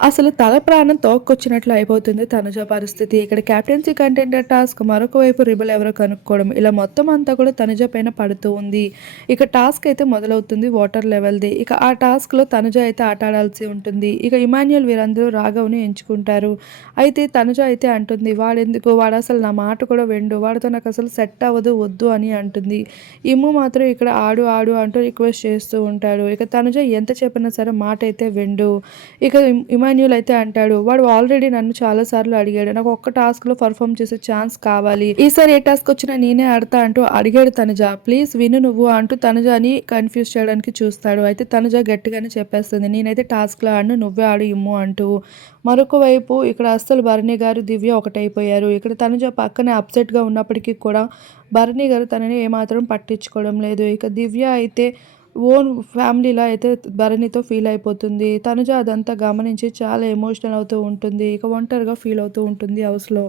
అసలు తల ప్రాణం తోక్కొచ్చినట్లు అయిపోతుంది తనుజ పరిస్థితి. ఇక్కడ క్యాప్టెన్సీ కంటెండర్ టాస్క్ మరొక వైపు రిబల్ ఎవరో కనుక్కోవడం. ఇలా మొత్తం అంతా కూడా తనుజ పైన పడుతూ ఉంది. ఇక టాస్క్ అయితే మొదలవుతుంది వాటర్ లెవెల్ది. ఇక ఆ టాస్క్లో తనుజ అయితే ఆట ఆడాల్సి ఉంటుంది. ఇక ఇమాన్యుయల్ వీరందరూ రాఘవ్ని ఎంచుకుంటారు. అయితే తనుజ అయితే అంటుంది వాడెందుకు? వాడు అసలు నా మాట కూడా వెండు. వాడితో నాకు అసలు సెట్ అవ్వదు వద్దు అని అంటుంది. ఇమ్ము మాత్రం ఇక్కడ ఆడు ఆడు అంటూ రిక్వెస్ట్ చేస్తూ ఉంటాడు. ఇక తనుజ ఎంత చెప్పినా సరే మాట అయితే వెండు. ఇక ఇమాన్యుల్ అయితే అంటాడు వాడు ఆల్రెడీ నన్ను చాలా సార్లు అడిగాడు. నాకు ఒక్క టాస్క్లో పర్ఫామ్ చేసే ఛాన్స్ కావాలి. ఈసారి ఏ టాస్క్ వచ్చినా నేనే ఆడతా అంటూ అడిగాడు తనుజ. ప్లీజ్ విను నువ్వు అంటూ తనుజని కన్ఫ్యూజ్ చేయడానికి చూస్తాడు. అయితే తనుజ గట్టిగానే చెప్పేస్తుంది నేనైతే టాస్క్లో ఆడను నువ్వే ఆడు ఇమ్ము అంటూ. మరొక వైపు ఇక్కడ అస్సలు భరణి గారు దివ్య ఒకటైపోయారు. ఇక్కడ తనుజ పక్కనే అప్సెట్గా ఉన్నప్పటికీ కూడా భరణి గారు తనని ఏమాత్రం పట్టించుకోవడం లేదు. ఇక దివ్య అయితే ఓన్ ఫ్యామిలీలా అయితే భరణితో ఫీల్ అయిపోతుంది. తనుజ అదంతా గమనించి చాలా ఎమోషనల్ అవుతూ ఉంటుంది. ఇక ఒంటరిగా ఫీల్ అవుతూ ఉంటుంది హౌస్లో.